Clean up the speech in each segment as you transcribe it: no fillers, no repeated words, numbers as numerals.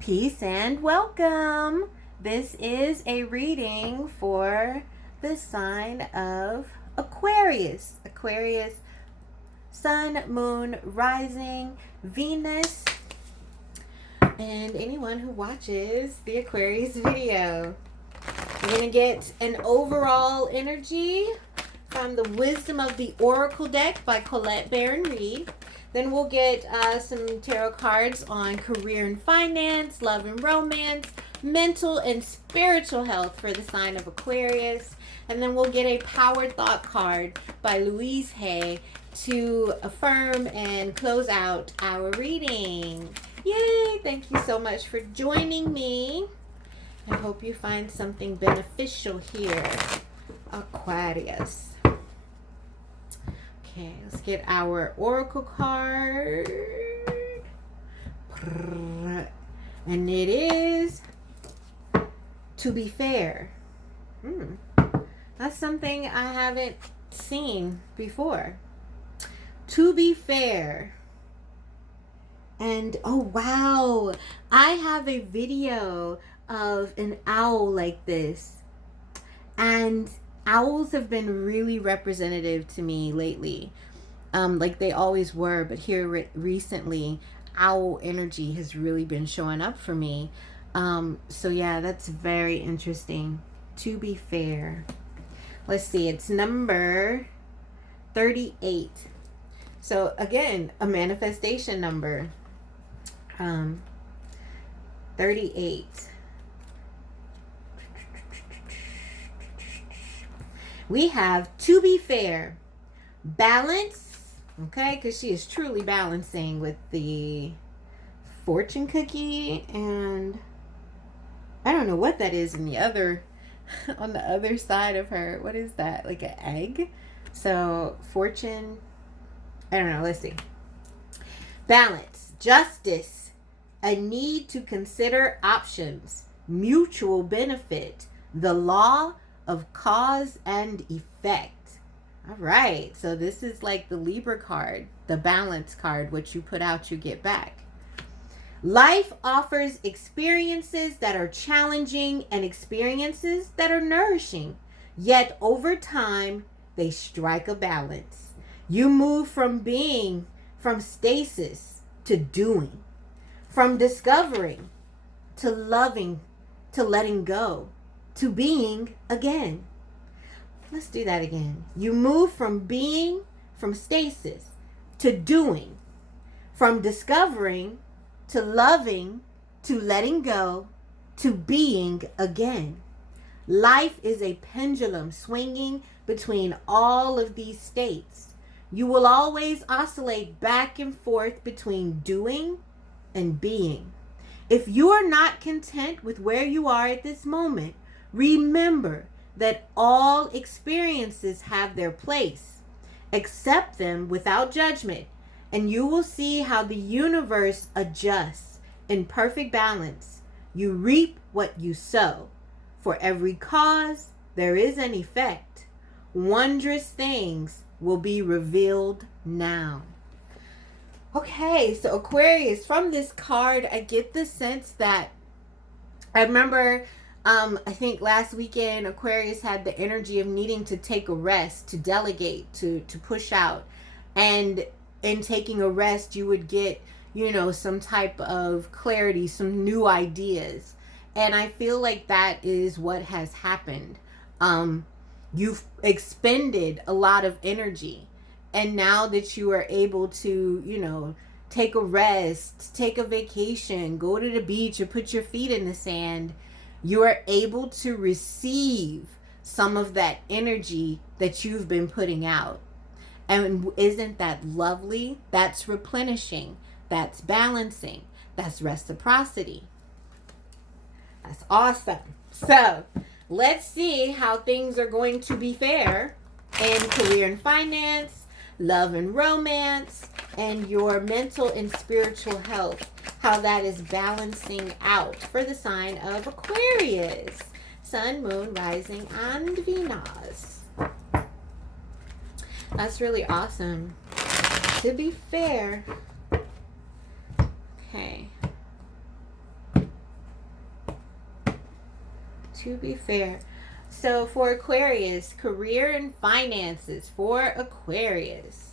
Peace and welcome. This is a reading for the sign of Aquarius. Aquarius, Sun, Moon, Rising, Venus, and anyone who watches the Aquarius video. We're going to get an overall energy from the Wisdom of the Oracle deck by Colette Baron Reed. Then we'll get some tarot cards on career and finance, love and romance, mental and spiritual health for the sign of Aquarius. And then we'll get a power thought card by Louise Hay to affirm and close out our reading. Yay! Thank you so much for joining me. I hope you find something beneficial here, Aquarius. Okay, let's get our oracle card. And it is to be fair. That's something I haven't seen before. To be fair. And oh wow, I have a video of an owl like this. And owls have been really representative to me lately, like they always were, but here recently owl energy has really been showing up for me. So yeah, that's very interesting. To be fair, let's see, it's number 38. So again, a manifestation number. 38. We have to be fair, balance, okay, because she is truly balancing with the fortune cookie, and I don't know what that is in the other, on the other side of her. What is that? Like an egg? So fortune, I don't know. Let's see. Balance, justice, a need to consider options, mutual benefit, the law of cause and effect. All right, so this is like the Libra card, the balance card. What you put out, you get back. Life offers experiences that are challenging and experiences that are nourishing, yet over time they strike a balance. You move from stasis to doing, from discovering to loving to letting go, to being again. Let's do that again. You move from stasis to doing, from discovering to loving to letting go to being again. Life is a pendulum swinging between all of these states. You will always oscillate back and forth between doing and being. If you are not content with where you are at this moment, remember that all experiences have their place. Accept them without judgment, and you will see how the universe adjusts in perfect balance. You reap what you sow. For every cause, there is an effect. Wondrous things will be revealed now. Okay, so Aquarius, from this card, I get the sense that I remember I think last weekend Aquarius had the energy of needing to take a rest, to delegate, to push out. And in taking a rest, you would get, some type of clarity, some new ideas. And I feel like that is what has happened. You've expended a lot of energy. And now that you are able to, take a rest, take a vacation, go to the beach or put your feet in the sand, you are able to receive some of that energy that you've been putting out. And isn't that lovely? That's replenishing. That's balancing. That's reciprocity. That's awesome. So let's see how things are going to be fair in career and finance, love and romance, and your mental and spiritual health, how that is balancing out for the sign of Aquarius, Sun, Moon, Rising, and Venus. That's really awesome. To be fair, okay. To be fair. So for Aquarius, career and finances for Aquarius.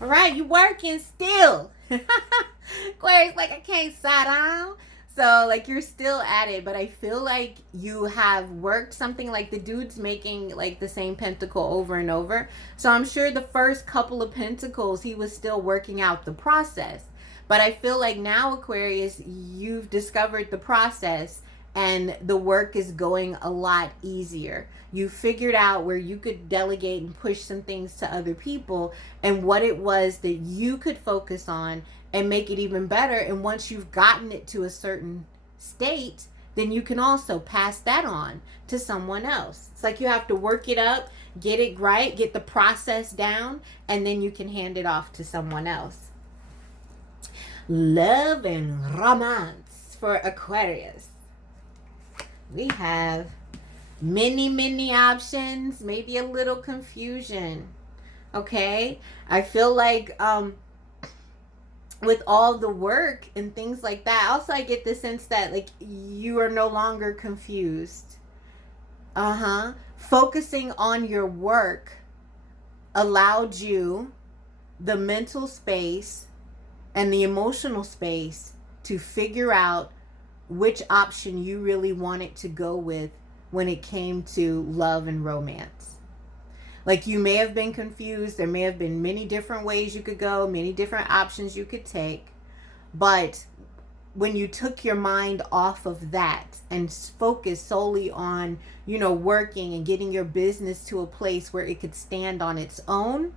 All right, you working still. Aquarius, like, I can't sit down. So, like, you're still at it, but I feel like you have worked something like the dude's making, like, the same pentacle over and over. So I'm sure the first couple of pentacles, he was still working out the process. But I feel like now, Aquarius, you've discovered the process and the work is going a lot easier. You figured out where you could delegate and push some things to other people and what it was that you could focus on and make it even better. And once you've gotten it to a certain state, then you can also pass that on to someone else. It's like you have to work it up, get it right, get the process down, and then you can hand it off to someone else. Love and romance for Aquarius. We have many options, maybe a little confusion. Okay? I feel like with all the work and things like that, also I get the sense that, like, you are no longer confused. Focusing on your work allowed you the mental space and the emotional space to figure out which option you really wanted to go with when it came to love and romance. Like, you may have been confused. There may have been many different ways you could go, many different options you could take. But when you took your mind off of that and focused solely on, you know, working and getting your business to a place where it could stand on its own,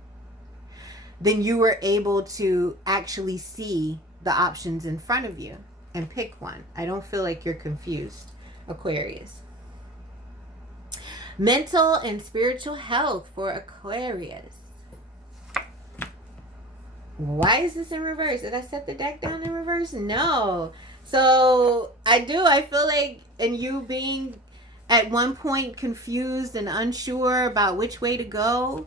then you were able to actually see the options in front of you and pick one. I don't feel like you're confused, Aquarius. Mental and spiritual health for Aquarius. Why is this in reverse? Did I set the deck down in reverse? No. So I feel like, and you being at one point confused and unsure about which way to go,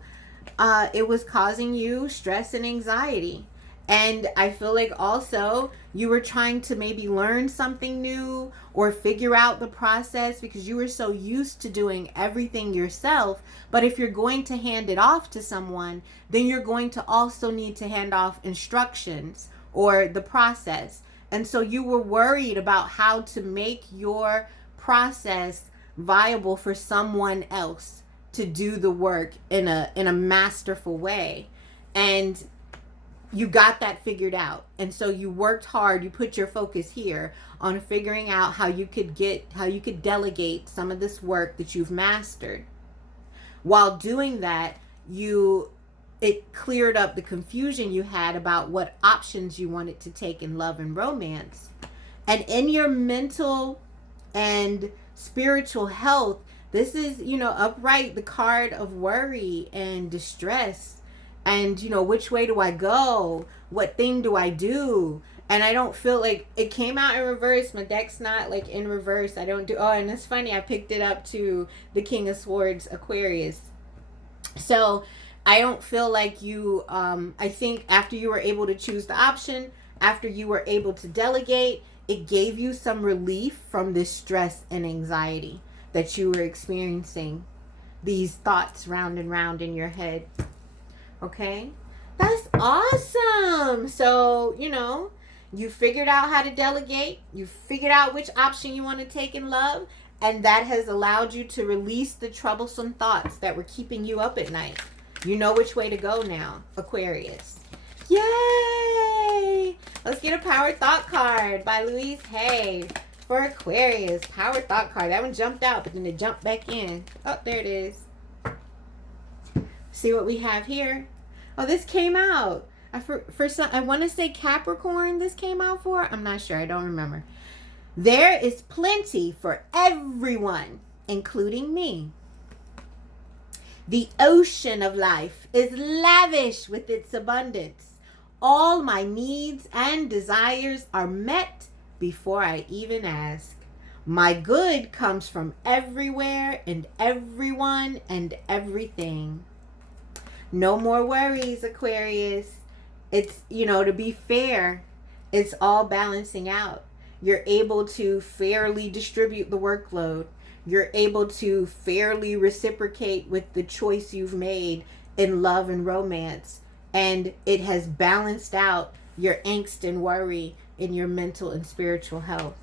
it was causing you stress and anxiety. And I feel like also you were trying to maybe learn something new or figure out the process because you were so used to doing everything yourself. But if you're going to hand it off to someone, then you're going to also need to hand off instructions or the process. And so you were worried about how to make your process viable for someone else to do the work in a masterful way. And you got that figured out. And so you worked hard. You put your focus here on figuring out how you could delegate some of this work that you've mastered. While doing that, it cleared up the confusion you had about what options you wanted to take in love and romance. And in your mental and spiritual health, this is, upright, the card of worry and distress. And, which way do I go? What thing do I do? And I don't feel like it came out in reverse. My deck's not like in reverse. I don't do. Oh, and it's funny. I picked it up to the King of Swords, Aquarius. So I don't feel like you, I think after you were able to choose the option, after you were able to delegate, it gave you some relief from this stress and anxiety that you were experiencing. These thoughts round and round in your head. Okay, that's awesome. So, you figured out how to delegate. You figured out which option you want to take in love. And that has allowed you to release the troublesome thoughts that were keeping you up at night. You know which way to go now, Aquarius. Yay! Let's get a Power Thought card by Louise Hay for Aquarius. Power Thought card. That one jumped out, but then it jumped back in. Oh, there it is. See what we have here. Oh, this came out. I want to say Capricorn this came out for. I'm not sure. I don't remember. There is plenty for everyone, including me. The ocean of life is lavish with its abundance. All my needs and desires are met before I even ask. My good comes from everywhere and everyone and everything. No more worries, Aquarius. It's, to be fair, it's all balancing out. You're able to fairly distribute the workload. You're able to fairly reciprocate with the choice you've made in love and romance. And it has balanced out your angst and worry in your mental and spiritual health.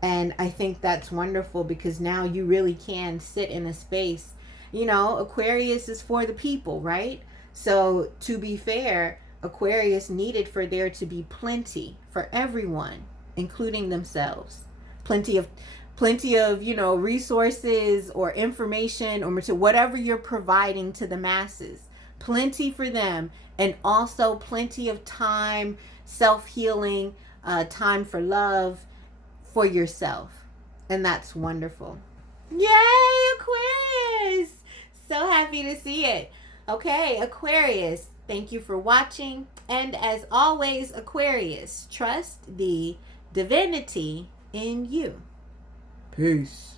And I think that's wonderful, because now you really can sit in a space. You know, Aquarius is for the people, right? So to be fair, Aquarius needed for there to be plenty for everyone, including themselves. Plenty of, you know, resources or information or to whatever you're providing to the masses. Plenty for them, and also plenty of time, self-healing, time for love for yourself. And that's wonderful. Yay, Aquarius! So happy to see it. Okay, Aquarius, thank you for watching. And as always, Aquarius, trust the divinity in you. Peace.